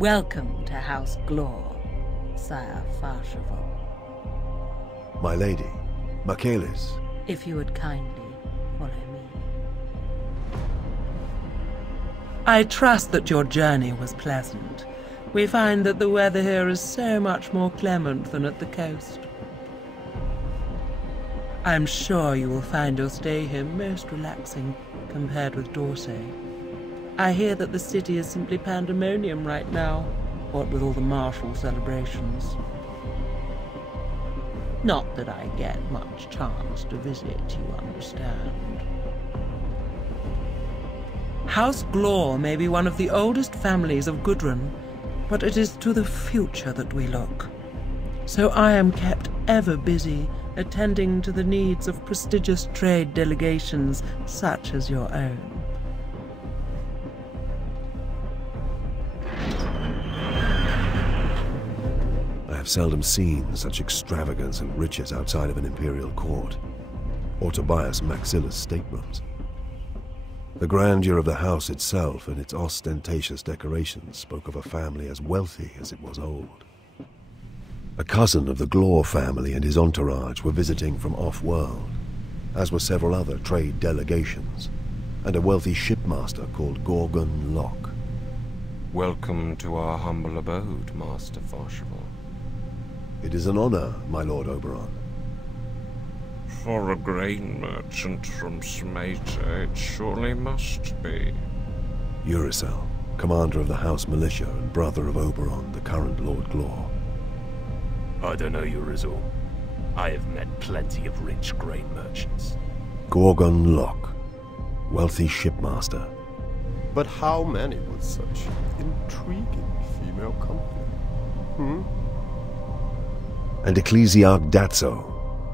Welcome to House Glor, Sire Farcheval. My lady, Michaelis. If you would kindly follow me. I trust that your journey was pleasant. We find that the weather here is so much more clement than at the coast. I'm sure you will find your stay here most relaxing compared with Dorsey. I hear that the city is simply pandemonium right now, what with all the martial celebrations. Not that I get much chance to visit, you understand. House Glor may be one of the oldest families of Gudrun, but it is to the future that we look. So I am kept ever busy attending to the needs of prestigious trade delegations such as your own. I have seldom seen such extravagance and riches outside of an imperial court, or Tobias Maxilla's staterooms. The grandeur of the house itself and its ostentatious decorations spoke of a family as wealthy as it was old. A cousin of the Glor family and his entourage were visiting from off-world, as were several other trade delegations, and a wealthy shipmaster called Gorgon Locke. Welcome to our humble abode, Master Farcheval. It is an honor, my Lord Oberon. For a grain merchant from Smeta, it surely must be. Uricel, commander of the House Militia and brother of Oberon, the current Lord Glor. I don't know you, Rizal. I have met plenty of rich grain merchants. Gorgon Locke, wealthy shipmaster. But how many with such intriguing female company? And Ecclesiarch Datso,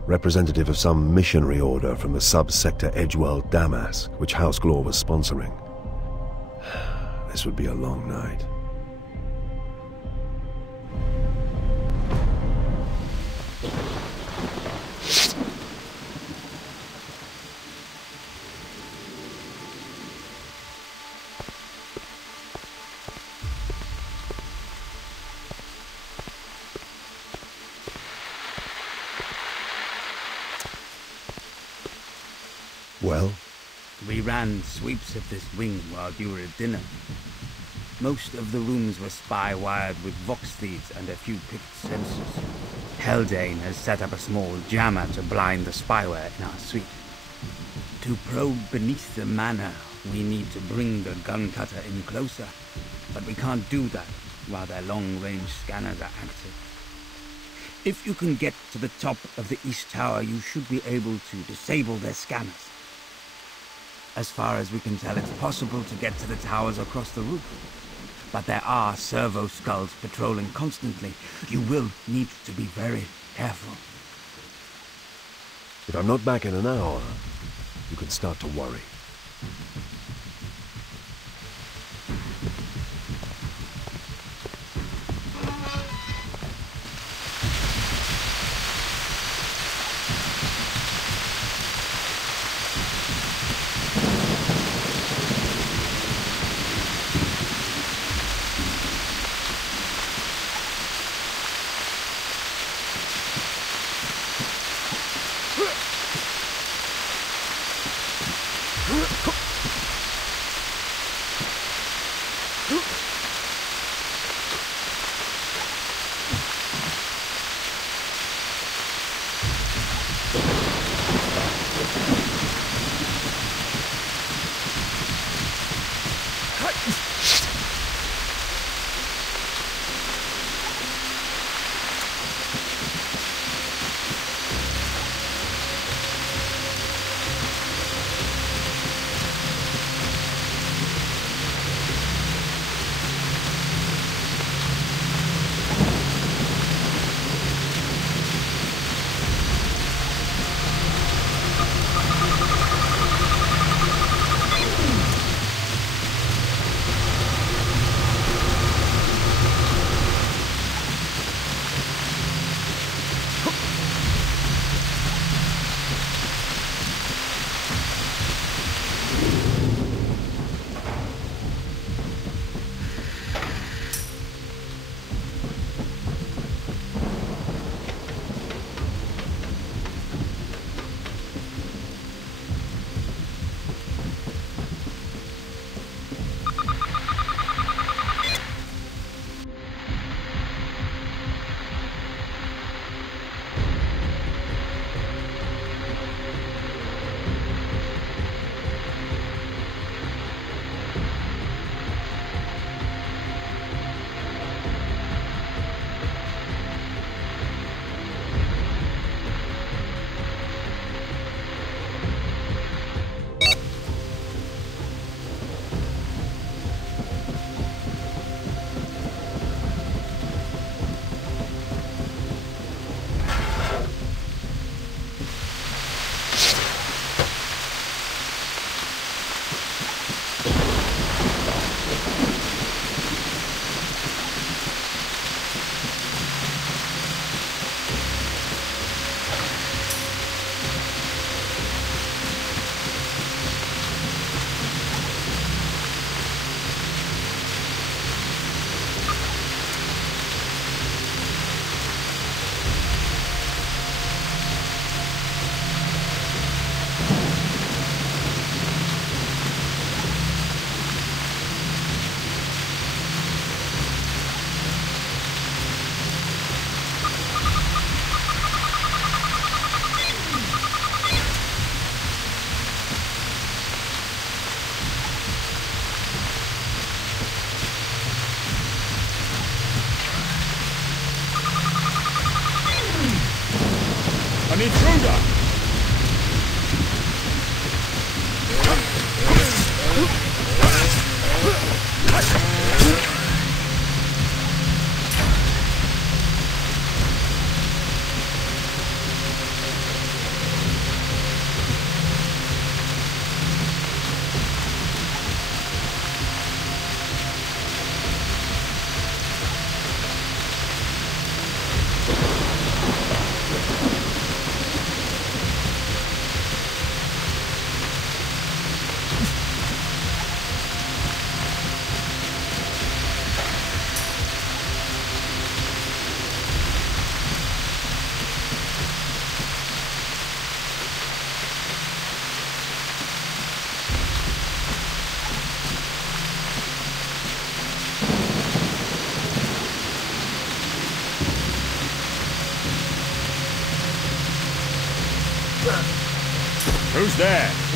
representative of some missionary order from the sub-sector Edgewell Damask, which House Glor was sponsoring. This would be a long night. Well? We ran sweeps of this wing while you were at dinner. Most of the rooms were spy-wired with vox feeds and a few picked sensors. Haldane has set up a small jammer to blind the spyware in our suite. To probe beneath the manor, we need to bring the gun cutter in closer, but we can't do that while their long-range scanners are active. If you can get to the top of the East Tower, you should be able to disable their scanners. As far as we can tell, it's possible to get to the towers across the roof. But there are servo skulls patrolling constantly. You will need to be very careful. If I'm not back in an hour, you can start to worry. Who's there?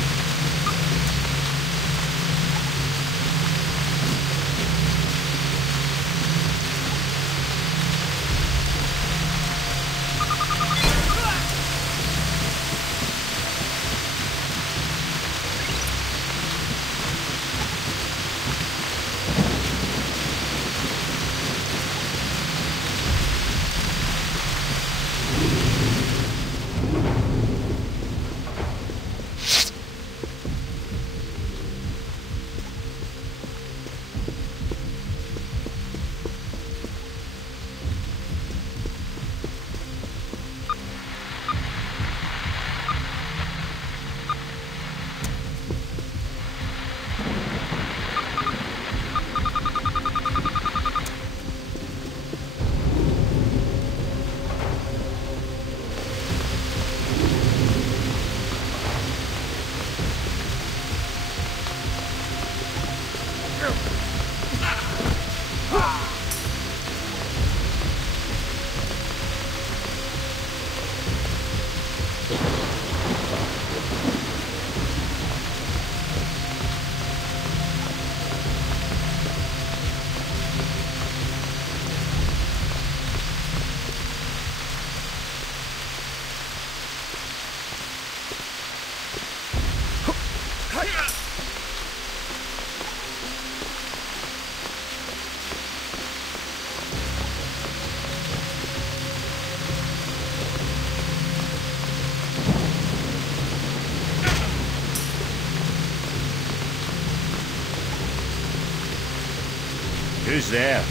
Who's there?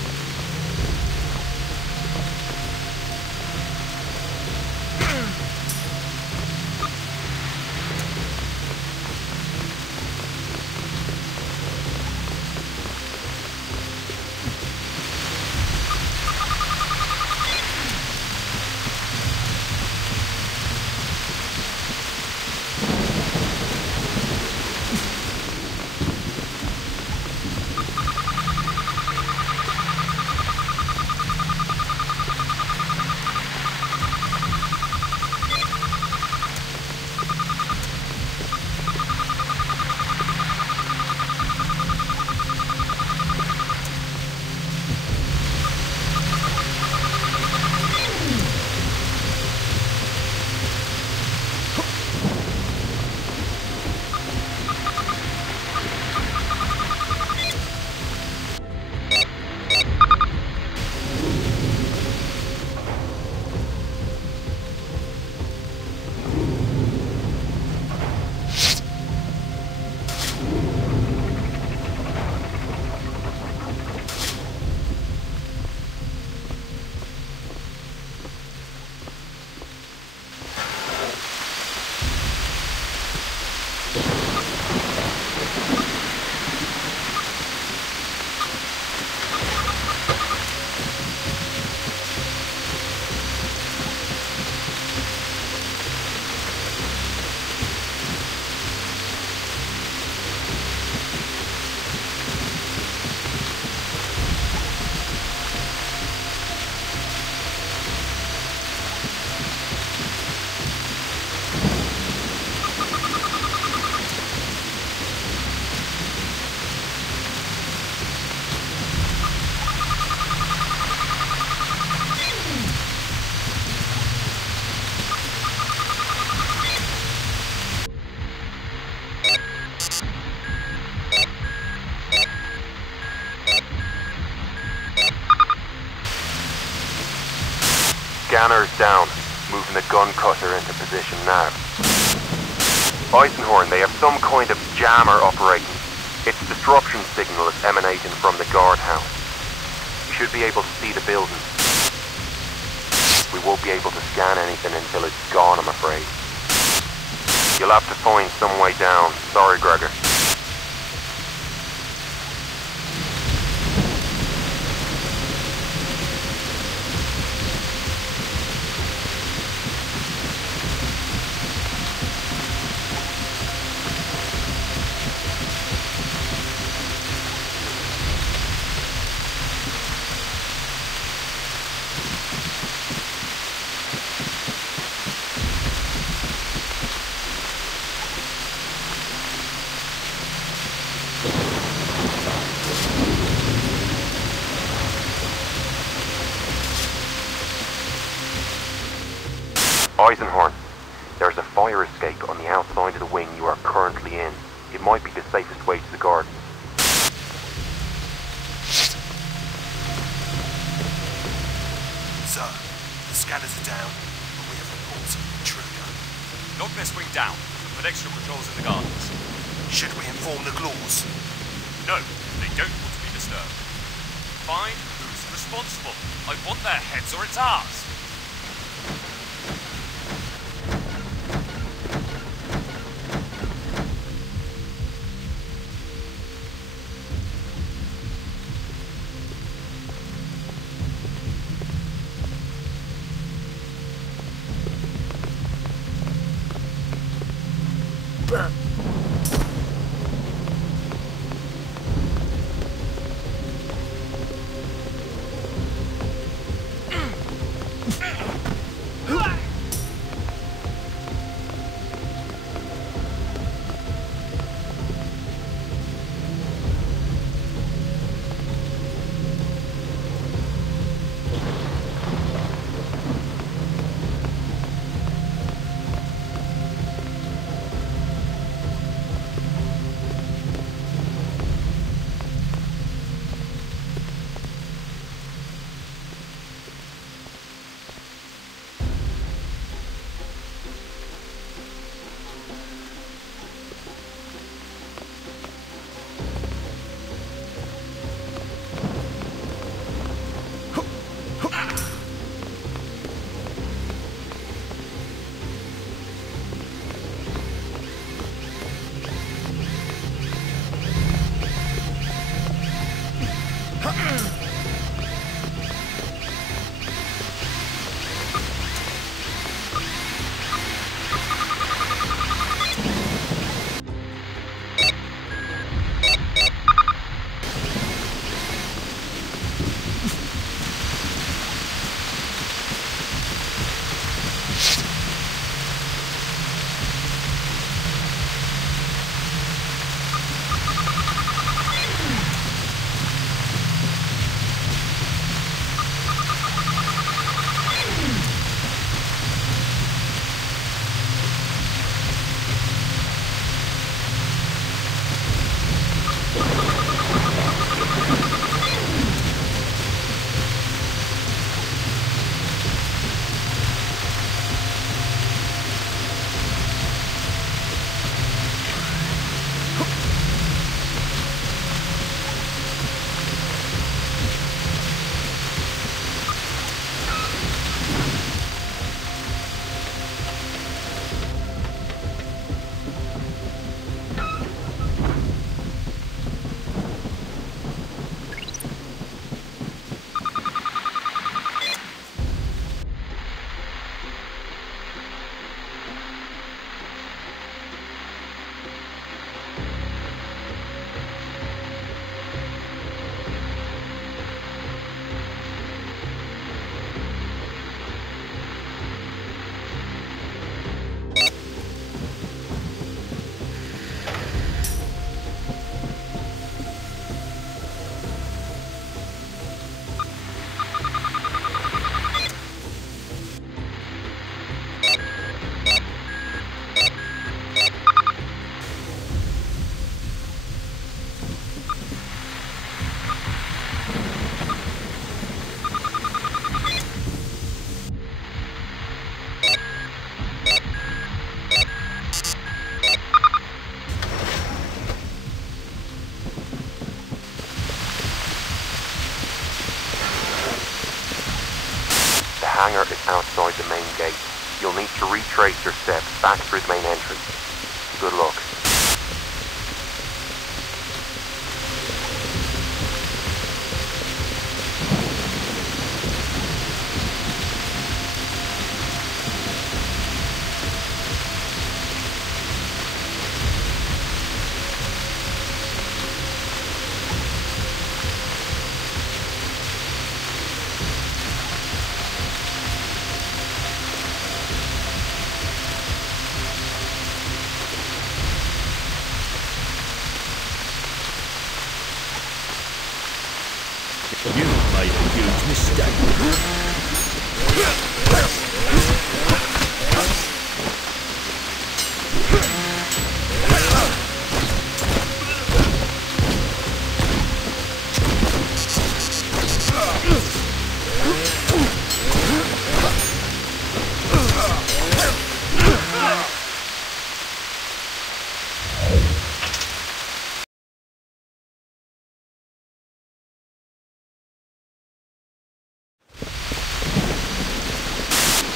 Scanners down. Moving the gun cutter into position now. Eisenhorn, they have some kind of jammer operating. Its disruption signal is emanating from the guardhouse. You should be able to see the building. We won't be able to scan anything until it's gone, I'm afraid. You'll have to find some way down. Sorry, Gregor. Eisenhorn, there's a fire escape on the outside of the wing you are currently in. It might be the safest way to the garden. Sir, the scanners are down, but we have reports of an intruder. Knock this wing down and put extra patrols in the gardens. Should we inform the Claws? No, they don't want to be disturbed. Find who's responsible. I want their heads or it's ours. hangar is outside the main gate. You'll need to retrace your steps back through the main entry. Good luck. You made a huge mistake.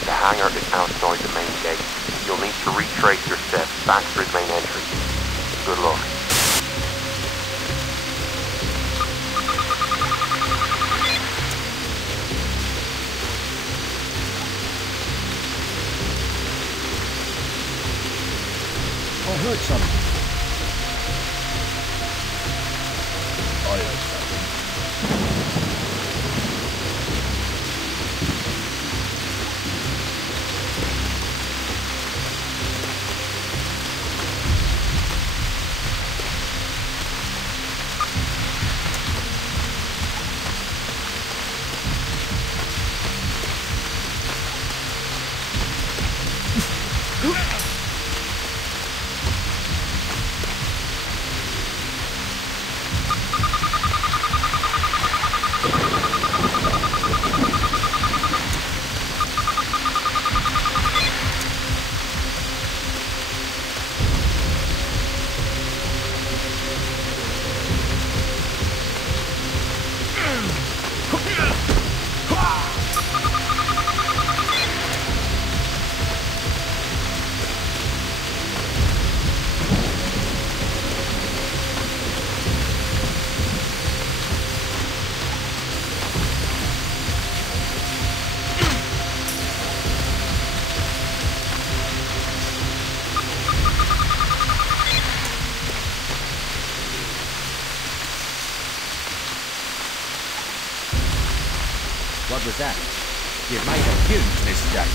The hangar is outside the main gate. You'll need to retrace your steps back through the main entry. Good luck. I heard something. I heard something. What was that? You've made a huge mistake.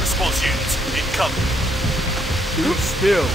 Response units, incoming. Keep still.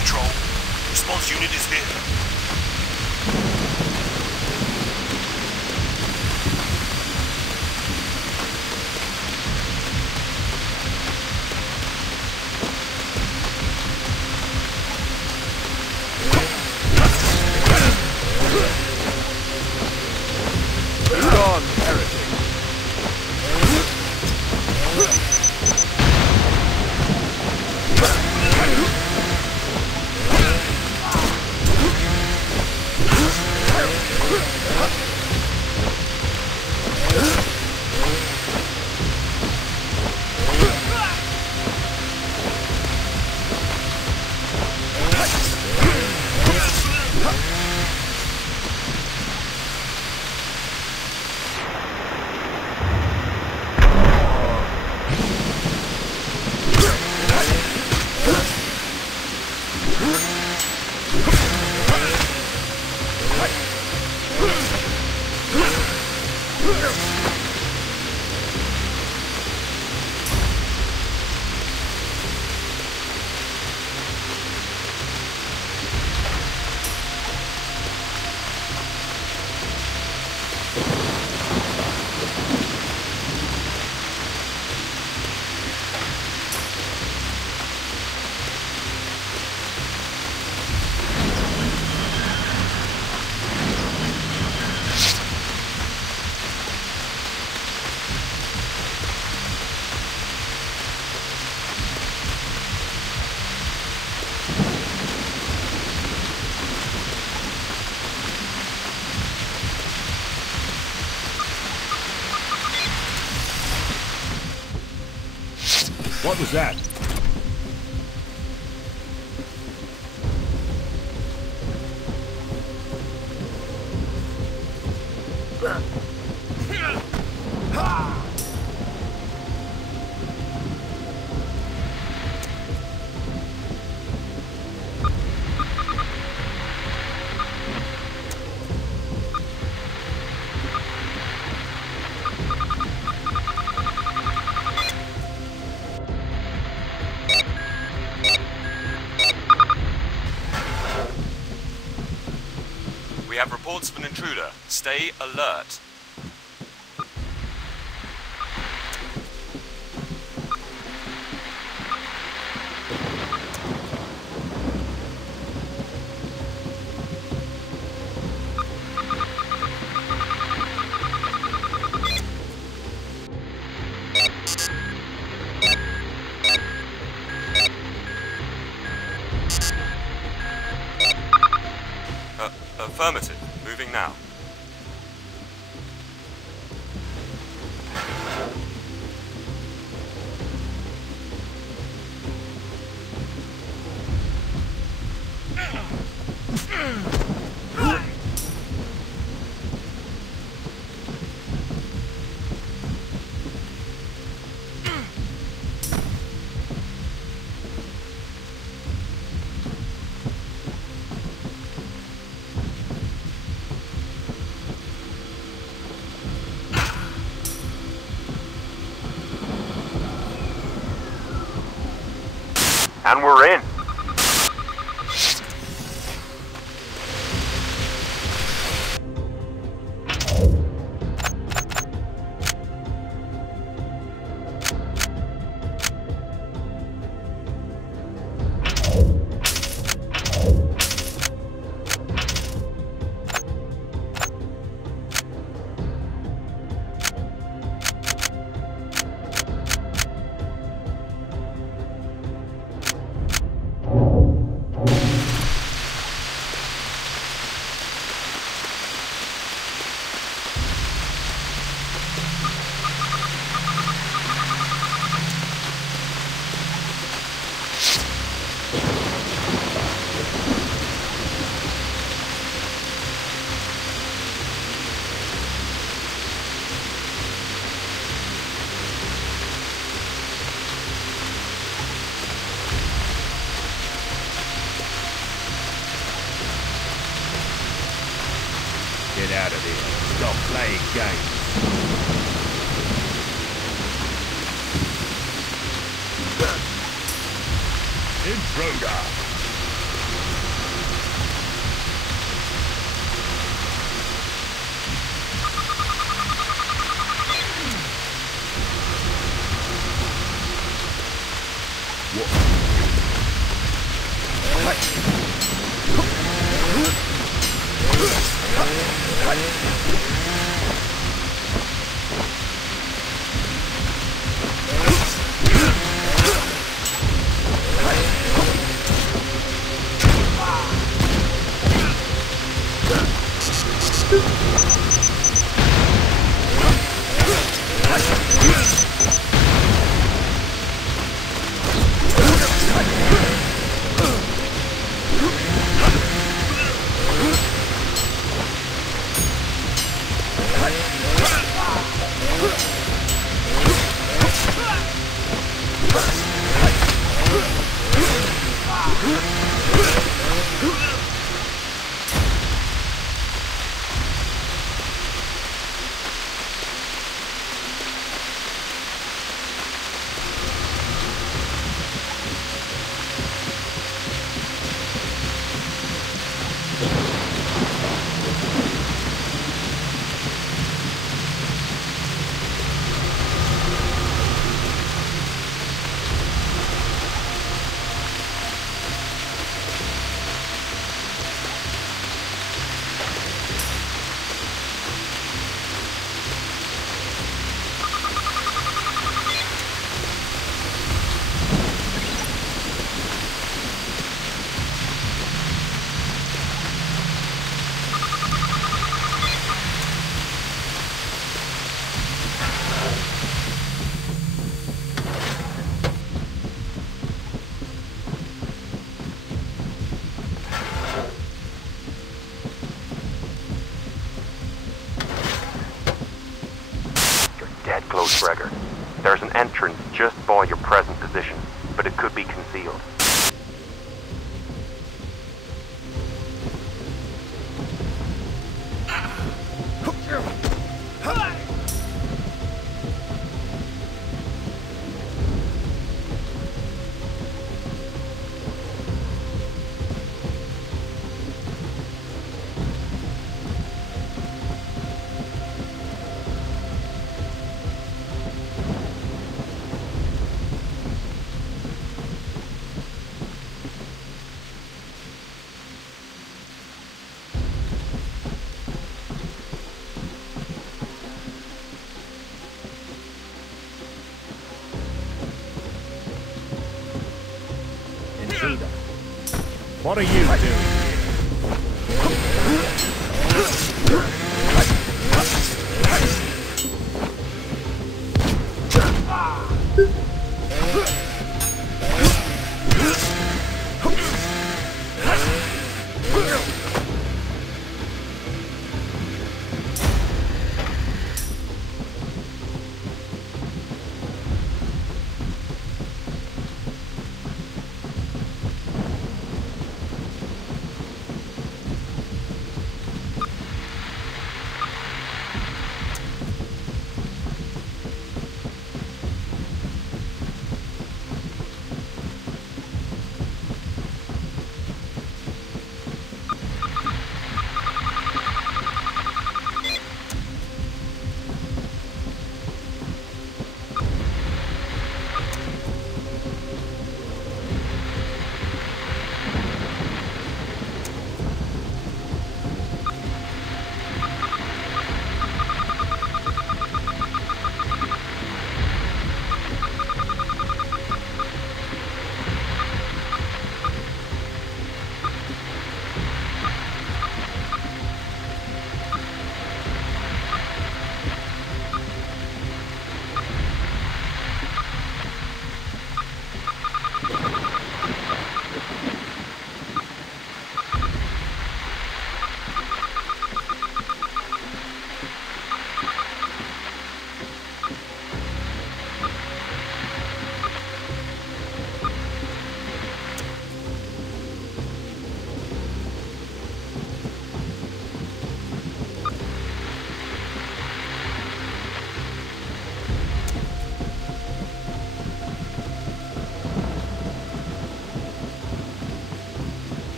Patrol. Response unit is here. What was that? We have reports of an intruder. Stay alert. Affirmative. Moving now. And we're in. Get out of here. Stop playing games. Intruder! close, Gregor. There's an entrance just by your present position, but it could be concealed. What are you doing?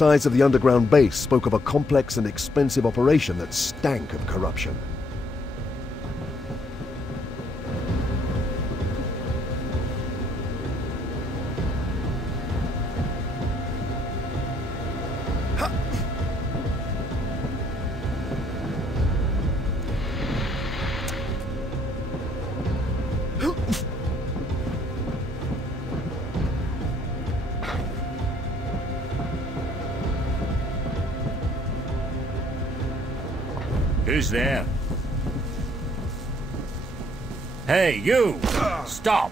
sides of the underground base spoke of a complex and expensive operation that stank of corruption. Who's there? Hey, you! Stop!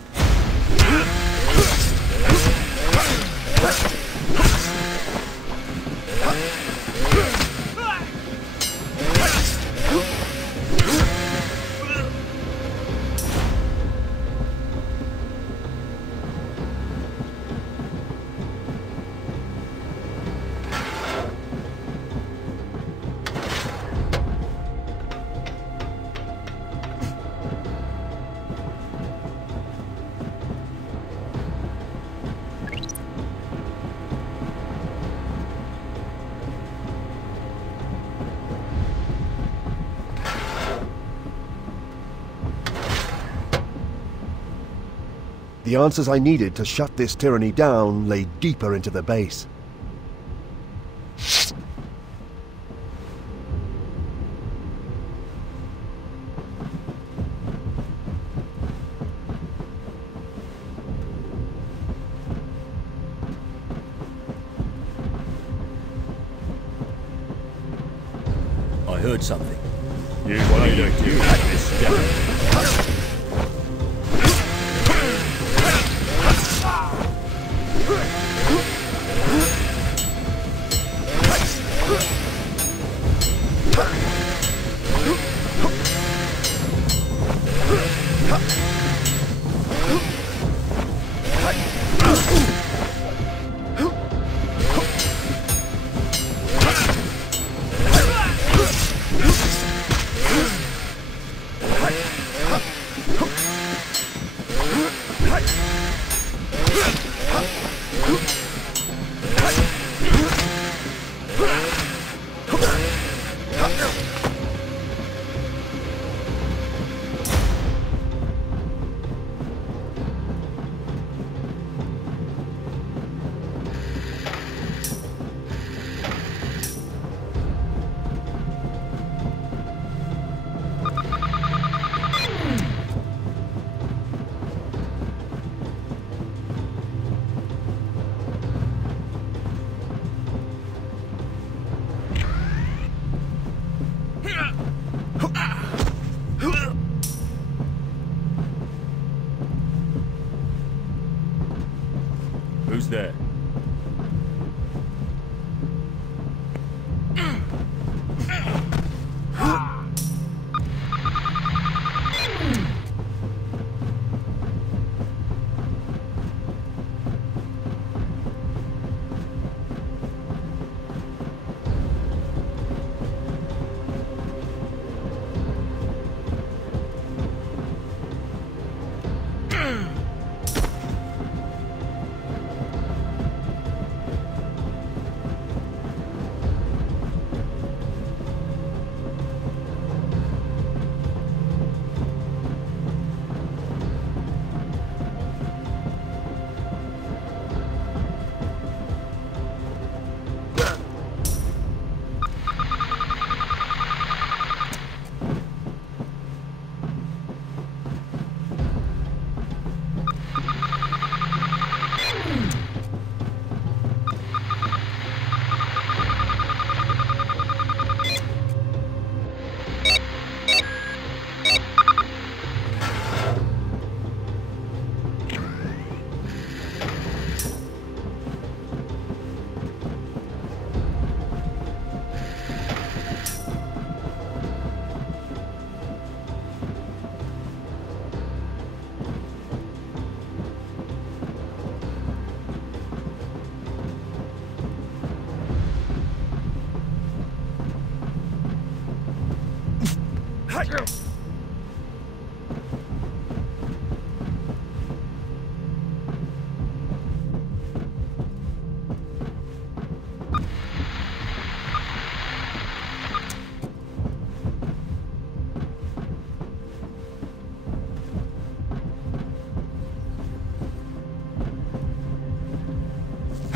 The answers I needed to shut this tyranny down lay deeper into the base. I heard something. You had this step. Who's there?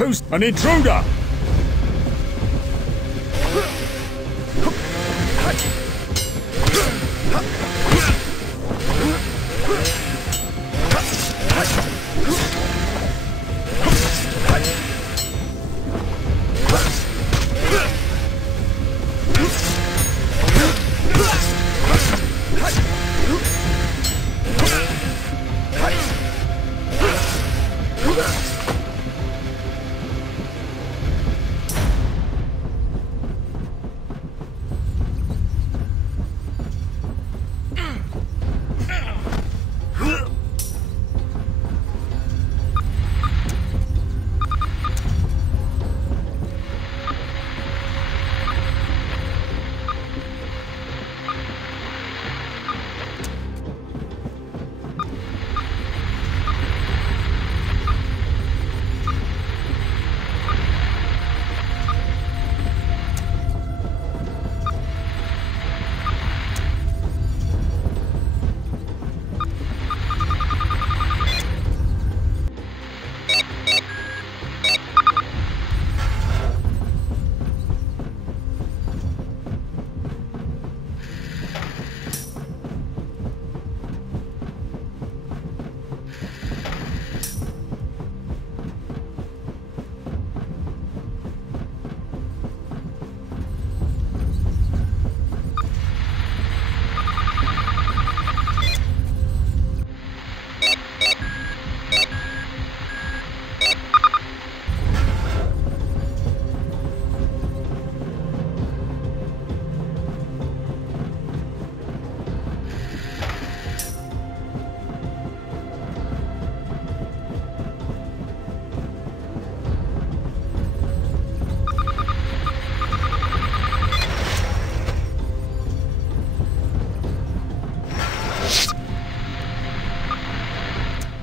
Who's an intruder?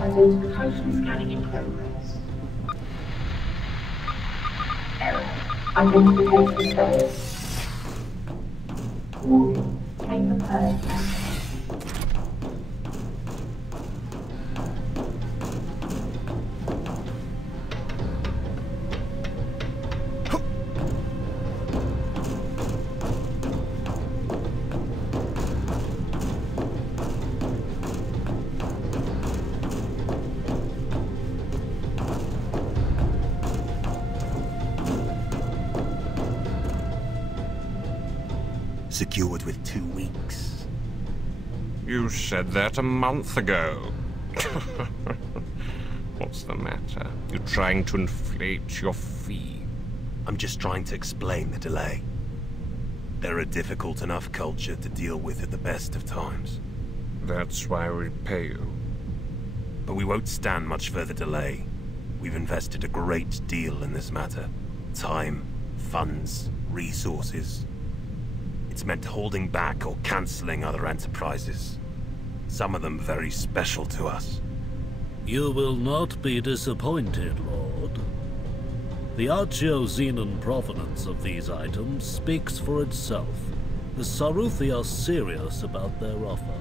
Identification scanning in progress. Error. Identification failed. Warning. Payment plan cancelled. Secured with 2 weeks. You said that a month ago. What's the matter? You're trying to inflate your fee? I'm just trying to explain the delay. They're a difficult enough culture to deal with at the best of times. That's why we pay you. But we won't stand much further delay. We've invested a great deal in this matter. Time, funds, resources. It's meant holding back or cancelling other enterprises. Some of them very special to us. You will not be disappointed, Lord. The Archeo-Xenon provenance of these items speaks for itself. The Saruthi are serious about their offer.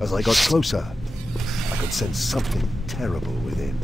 As I got closer, I could sense something terrible within.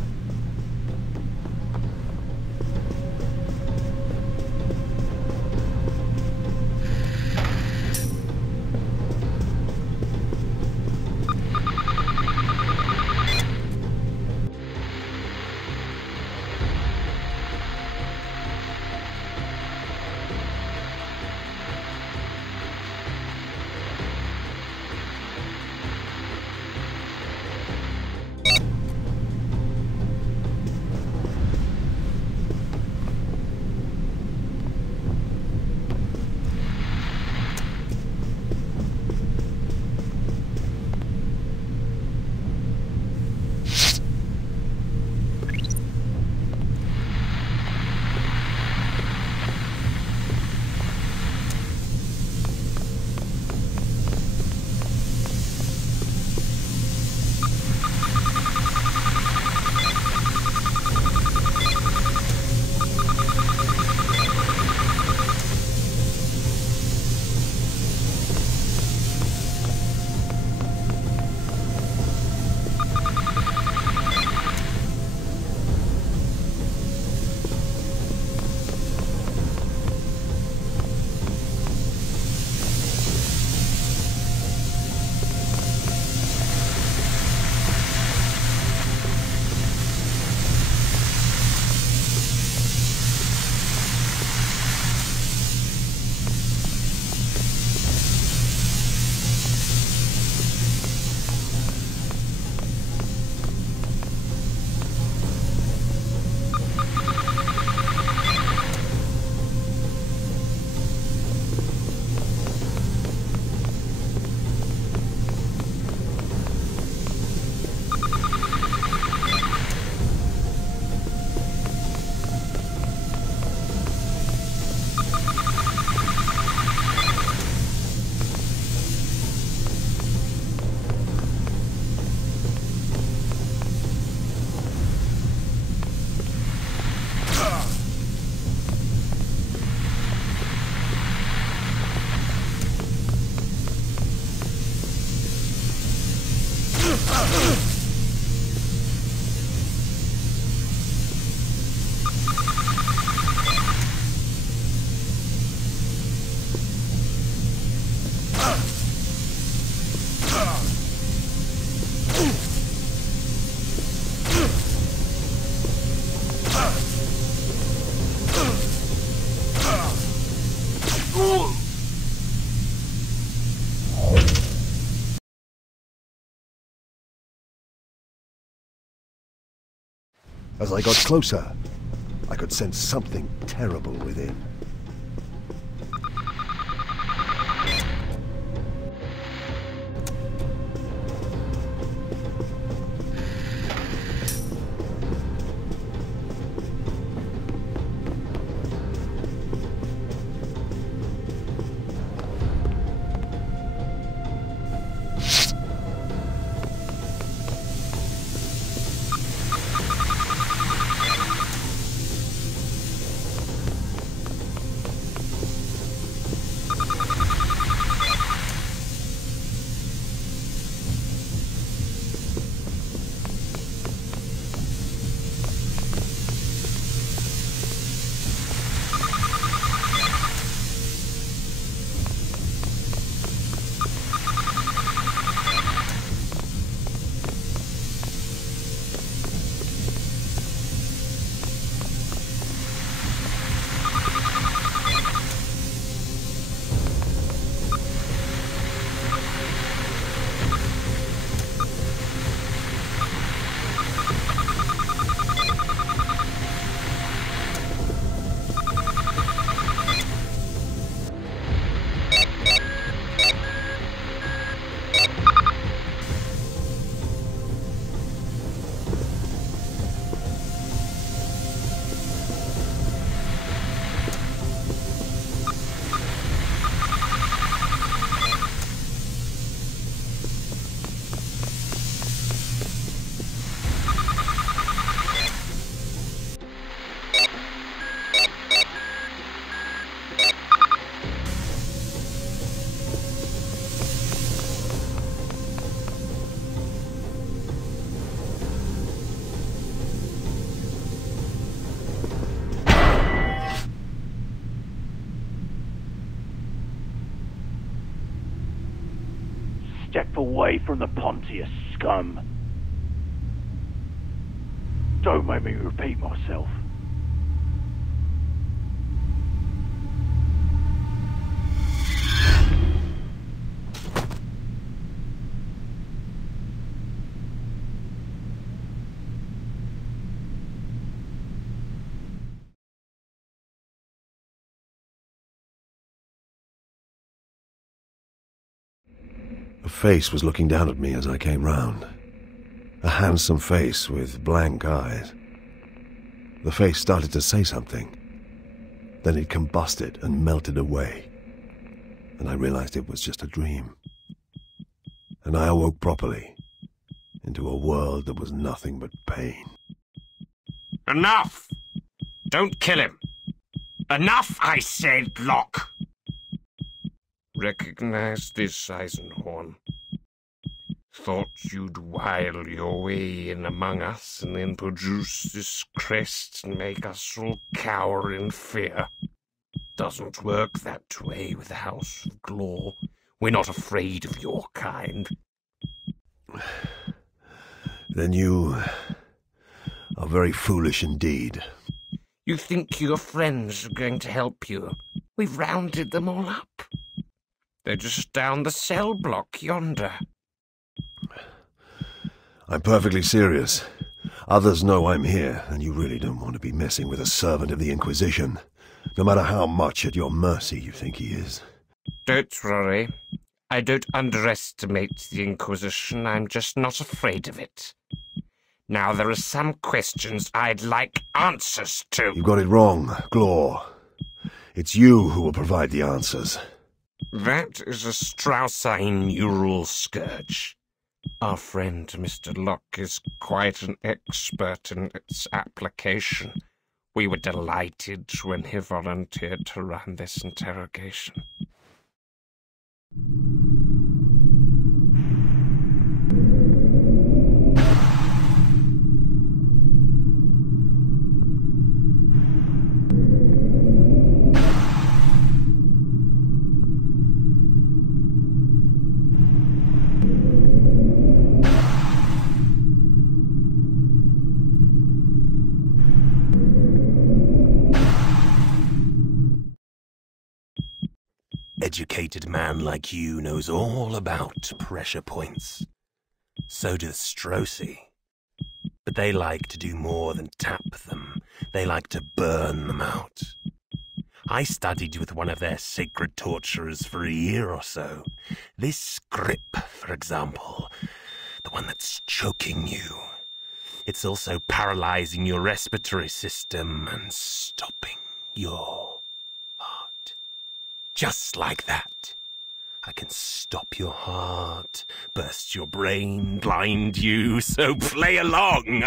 As I got closer, I could sense something terrible within. Step away from the Pontius scum. Don't make me repeat myself. A face was looking down at me as I came round. A handsome face with blank eyes. The face started to say something. Then it combusted and melted away. And I realized it was just a dream. And I awoke properly into a world that was nothing but pain. Enough! Don't kill him! Enough, I said, Locke! Recognize this, Eisenhorn. Thought you'd wile your way in among us and then produce this crest and make us all cower in fear. Doesn't work that way with the House of Glaw. We're not afraid of your kind. Then you are very foolish indeed. You think your friends are going to help you? We've rounded them all up. They're just down the cell block yonder. I'm perfectly serious. Others know I'm here, and you really don't want to be messing with a servant of the Inquisition, no matter how much at your mercy you think he is. Don't worry. I don't underestimate the Inquisition. I'm just not afraid of it. Now, there are some questions I'd like answers to. You got it wrong, Glaw. It's you who will provide the answers. That is a Straussine neural scourge. Our friend Mr. Locke is quite an expert in its application. We were delighted when he volunteered to run this interrogation. educated man like you knows all about pressure points. So do the Strossi. But they like to do more than tap them. They like to burn them out. I studied with one of their sacred torturers for a year or so. This grip, for example, the one that's choking you. It's also paralyzing your respiratory system and stopping your heart. Just like that. I can stop your heart, burst your brain, blind you, so play along!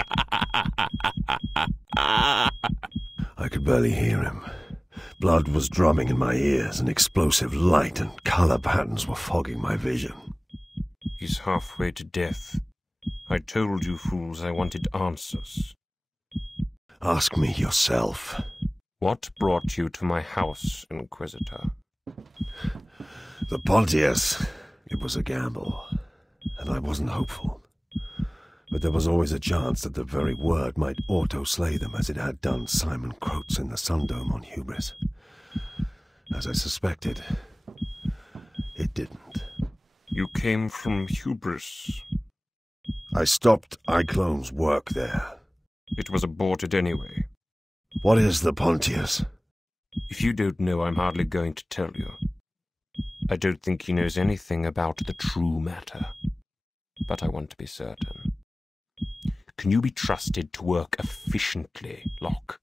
I could barely hear him. Blood was drumming in my ears, and explosive light and color patterns were fogging my vision. He's halfway to death. I told you fools I wanted answers. Ask me yourself. What brought you to my house, Inquisitor? The Pontius. It was a gamble, and I wasn't hopeful. But there was always a chance that the very word might auto-slay them as it had done Simon Croats in the Sundome on Hubris. As I suspected, it didn't. You came from Hubris. I stopped iClone's work there. It was aborted anyway. What is the Pontius? If you don't know, I'm hardly going to tell you. I don't think he knows anything about the true matter. But I want to be certain. Can you be trusted to work efficiently, Locke?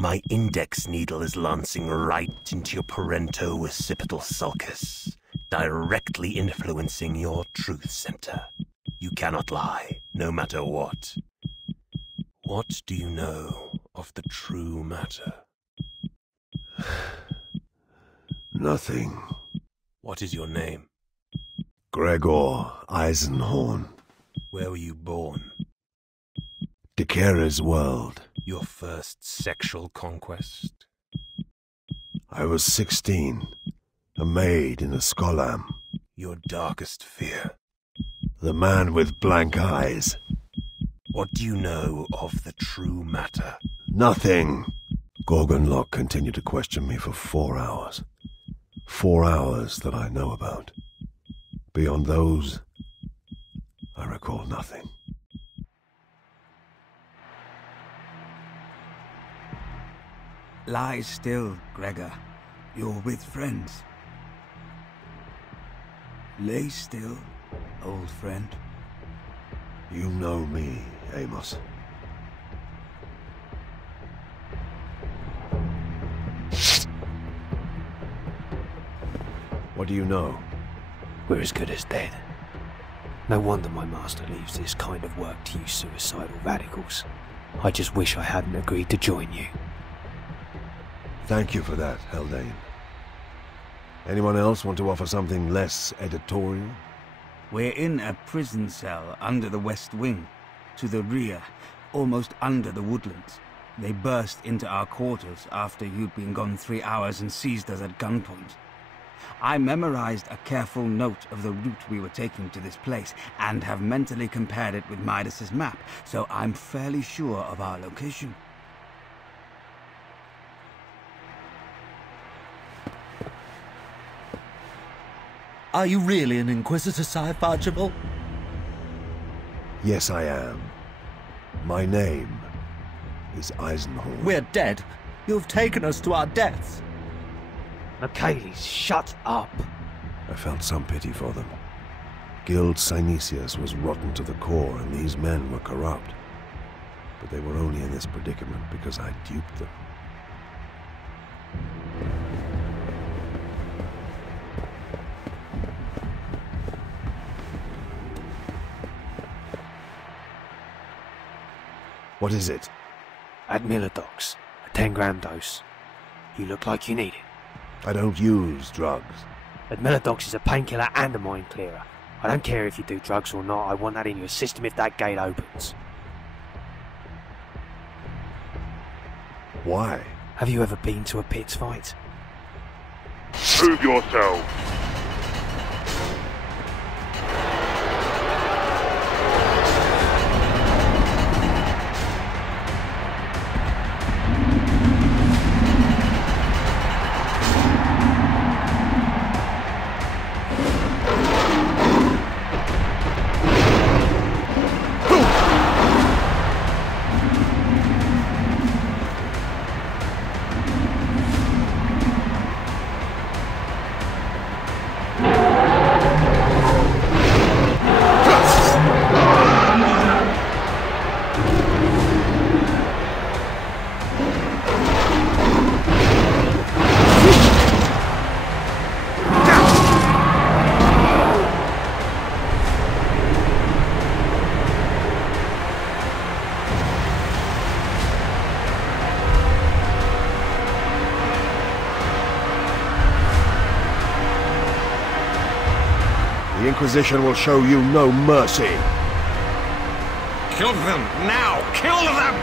My index needle is lancing right into your parento-occipital sulcus, directly influencing your truth center. You cannot lie, no matter what. What do you know of the true matter? Nothing. What is your name? Gregor Eisenhorn. Where were you born? Dekera's world. Your first sexual conquest? I was 16, a maid in a skolam. Your darkest fear? The man with blank eyes. What do you know of the true matter? Nothing. Gorgon Locke continued to question me for 4 hours. 4 hours that I know about. Beyond those, I recall nothing. Lie still, Gregor. You're with friends. Lay still, old friend. You know me, Amos. What do you know? We're as good as dead. No wonder my master leaves this kind of work to you suicidal radicals. I just wish I hadn't agreed to join you. Thank you for that, Haldane. Anyone else want to offer something less editorial? We're in a prison cell under the west wing, to the rear, almost under the woodlands. They burst into our quarters after you'd been gone 3 hours and seized us at gunpoint. I memorized a careful note of the route we were taking to this place, and have mentally compared it with Midas's map, so I'm fairly sure of our location. Are you really an Inquisitor, Sire Archibald? Yes, I am. My name is Eisenhorn. We're dead. You've taken us to our deaths. Michaelis, shut up. I felt some pity for them. Guild Synesius was rotten to the core, and these men were corrupt. But they were only in this predicament because I duped them. What is it? At Milodox, a 10-gram dose. You look like you need it. I don't use drugs. Admilodox is a painkiller and a mind clearer. I don't care if you do drugs or not, I want that in your system if that gate opens. Why? Have you ever been to a pits fight? Prove yourself! The Inquisition will show you no mercy. Kill them now! Kill them!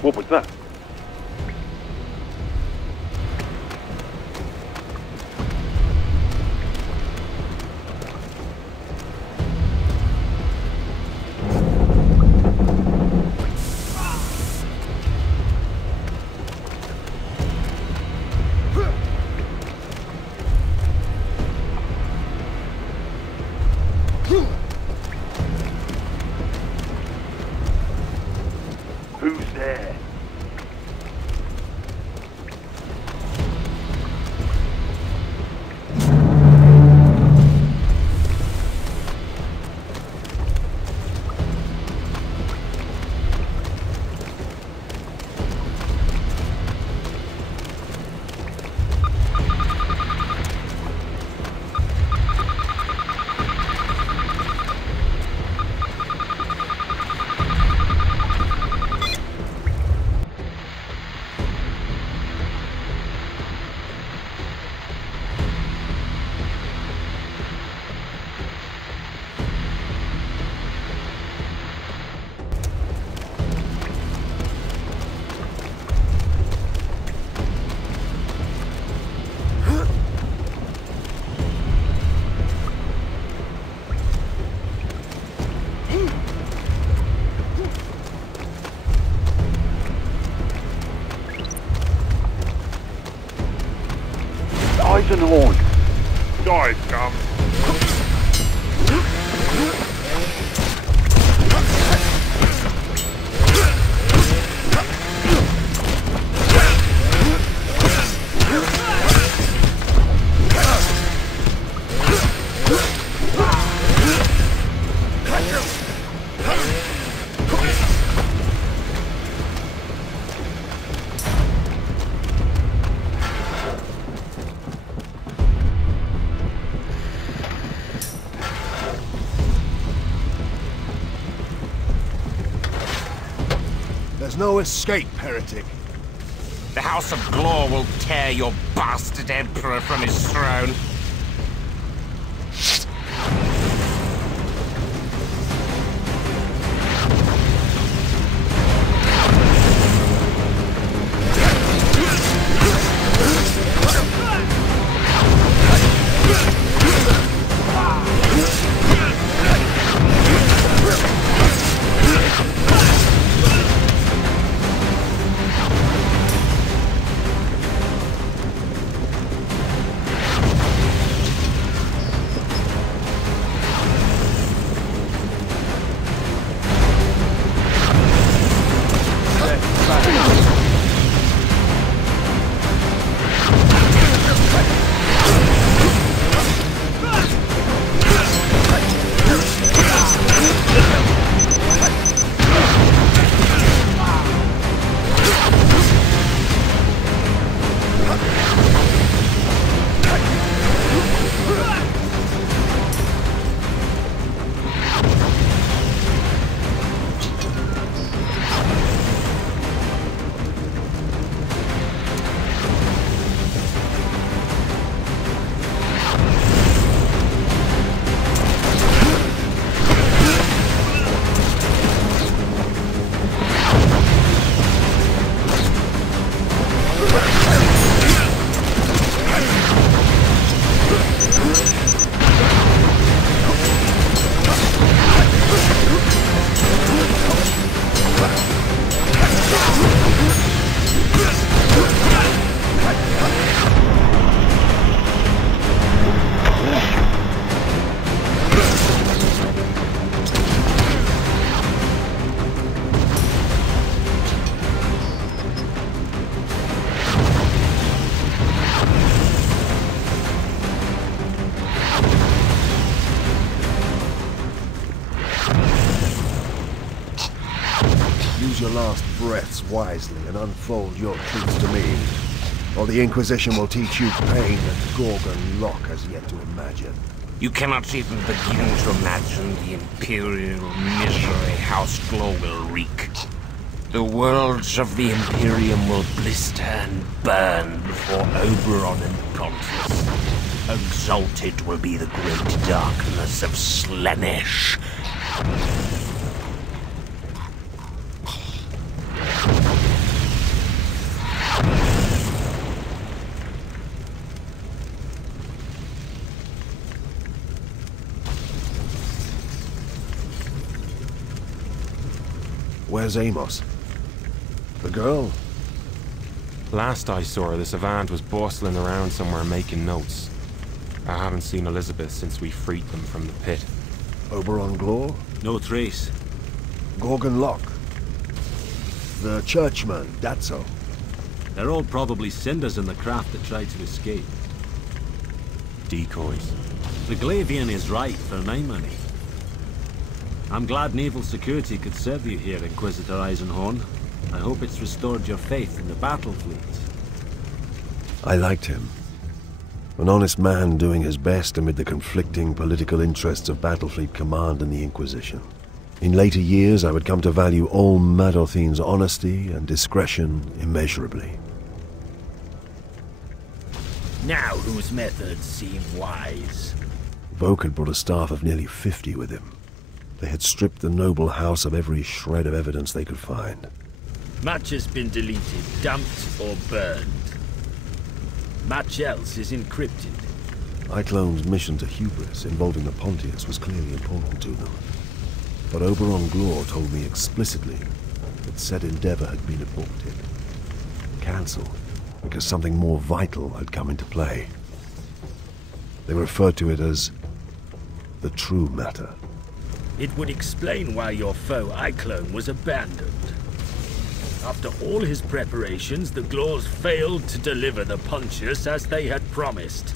What was that? Who's there? There's no escape, heretic. The House of Glaw will tear your bastard Emperor from his throne. Use your last breaths wisely and unfold your truths to me, or the Inquisition will teach you pain that Gorgon Locke has yet to imagine. You cannot even begin to imagine the imperial misery House Glaw will wreak. The worlds of the Imperium will blister and burn before Oberon and Pontius. Exalted will be the great darkness of Slaanesh. Where's Amos? The girl? Last I saw her, the Savant was bustling around somewhere making notes. I haven't seen Elizabeth since we freed them from the pit. Oberon Glaw? No trace. Gorgon Locke? The churchman, Datso? They're all probably cinders in the craft that tried to escape. Decoys. The Glavian is right for my money. I'm glad naval security could serve you here, Inquisitor Eisenhorn. I hope it's restored your faith in the battle fleet. I liked him. An honest man doing his best amid the conflicting political interests of Battlefleet Command and the Inquisition. In later years, I would come to value all Madothine's honesty and discretion immeasurably. Now whose methods seem wise? Voke had brought a staff of nearly 50 with him. They had stripped the noble house of every shred of evidence they could find. Much has been deleted, dumped, or burned. Much else is encrypted. Iclone's mission to Hubris involving the Pontius was clearly important to them. But Oberon Glaw told me explicitly that said endeavor had been aborted. Cancelled because something more vital had come into play. They referred to it as the true matter. It would explain why your foe, Iclone, was abandoned. After all his preparations, the Glaws failed to deliver the Pontius as they had promised.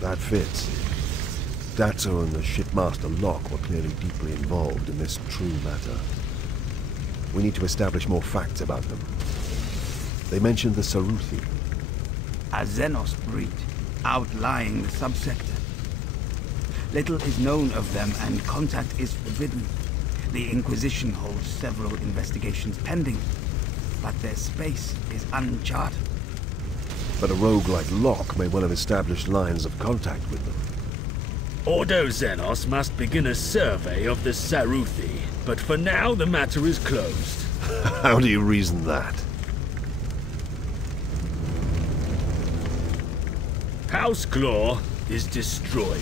That fits. Datso and the shipmaster Locke were clearly deeply involved in this true matter. We need to establish more facts about them. They mentioned the Saruthi. A Xenos breed, outlying the subsector. Little is known of them and contact is forbidden. The Inquisition holds several investigations pending, but their space is uncharted. But a rogue like Locke may well have established lines of contact with them. Ordo Xenos must begin a survey of the Saruthi, but for now the matter is closed. How do you reason that? House Claw is destroyed.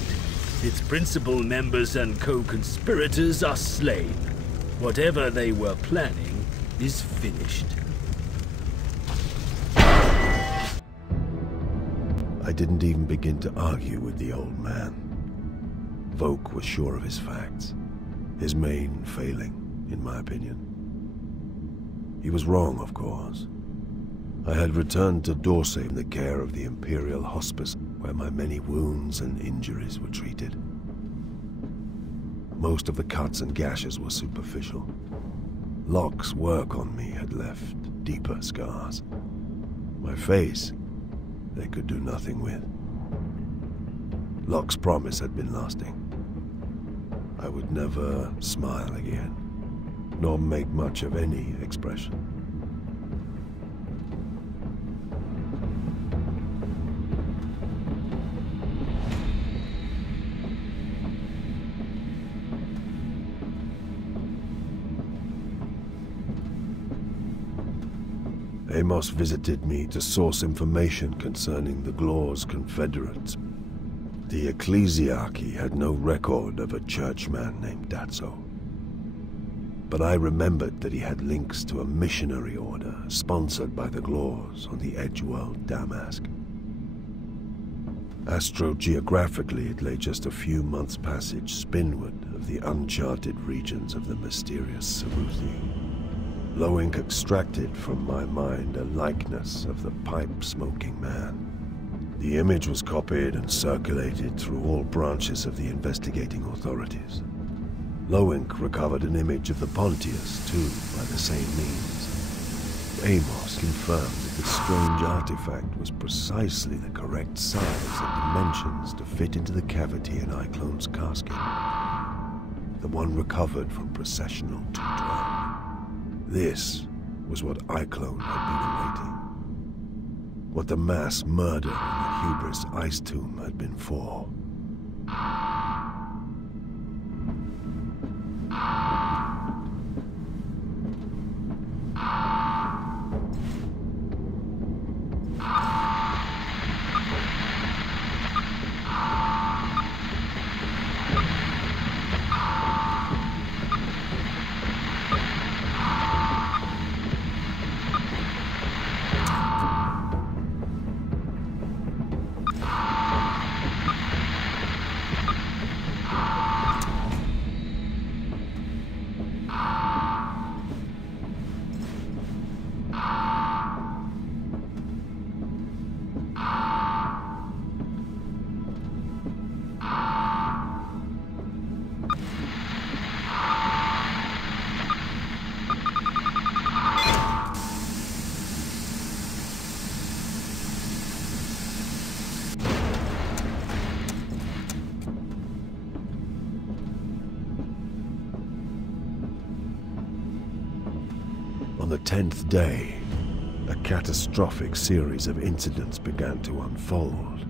Its principal members and co-conspirators are slain. Whatever they were planning is finished. I didn't even begin to argue with the old man. Voke was sure of his facts. His main failing, in my opinion. He was wrong, of course. I had returned to Dorsey in the care of the Imperial Hospice, where my many wounds and injuries were treated. Most of the cuts and gashes were superficial. Locke's work on me had left deeper scars. My face, they could do nothing with. Locke's promise had been lasting. I would never smile again, nor make much of any expression. Amos visited me to source information concerning the Glaw's confederates. The ecclesiarchy had no record of a churchman named Datso. But I remembered that he had links to a missionary order sponsored by the Glaws on the Edgeworld Damask. Astrogeographically, it lay just a few months' passage spinward of the uncharted regions of the mysterious Saruthi. Loink extracted from my mind a likeness of the pipe-smoking man. The image was copied and circulated through all branches of the investigating authorities. Loink recovered an image of the Pontius, too, by the same means. Amos confirmed that the strange artifact was precisely the correct size and dimensions to fit into the cavity in Iclone's casket. The one recovered from Processional 212. This was what Iclone had been awaiting. What the mass murder in the Hubris Ice Tomb had been for. On the 10th day, a catastrophic series of incidents began to unfold.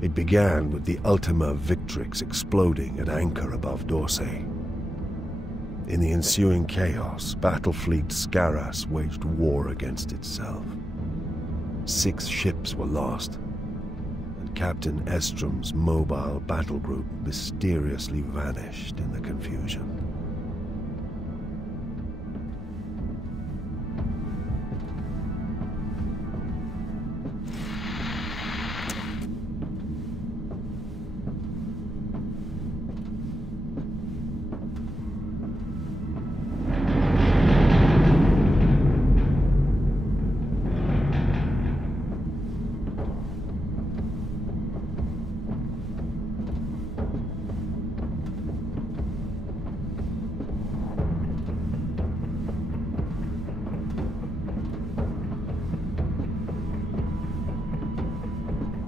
It began with the Ultima Victrix exploding at anchor above Dorsey. In the ensuing chaos, Battlefleet Scaras waged war against itself. 6 ships were lost, and Captain Estrom's mobile battle group mysteriously vanished in the confusion.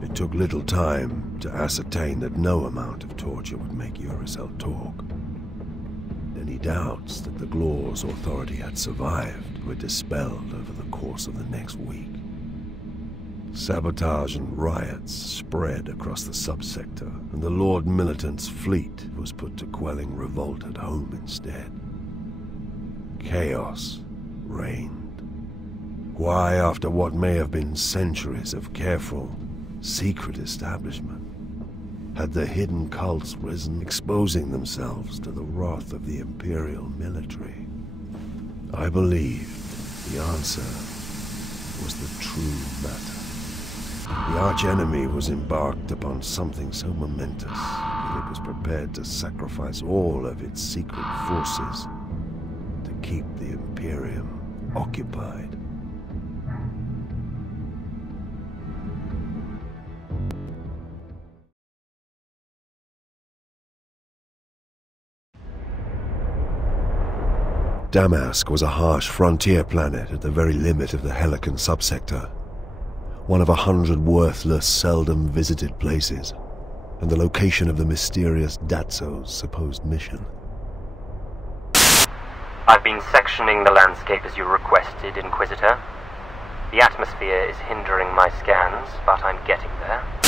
It took little time to ascertain that no amount of torture would make Uracell talk. Any doubts that the Glor's authority had survived were dispelled over the course of the next week. Sabotage and riots spread across the subsector, and the Lord Militant's fleet was put to quelling revolt at home instead. Chaos reigned. Why, after what may have been centuries of careful, secret establishment, had the hidden cults risen, exposing themselves to the wrath of the Imperial military? I believed the answer was the true matter. The archenemy was embarked upon something so momentous that it was prepared to sacrifice all of its secret forces to keep the Imperium occupied. Damask was a harsh frontier planet at the very limit of the Helican subsector. One of 100 worthless, seldom visited places, and the location of the mysterious Datso's supposed mission. I've been sectioning the landscape as you requested, Inquisitor. The atmosphere is hindering my scans, but I'm getting there.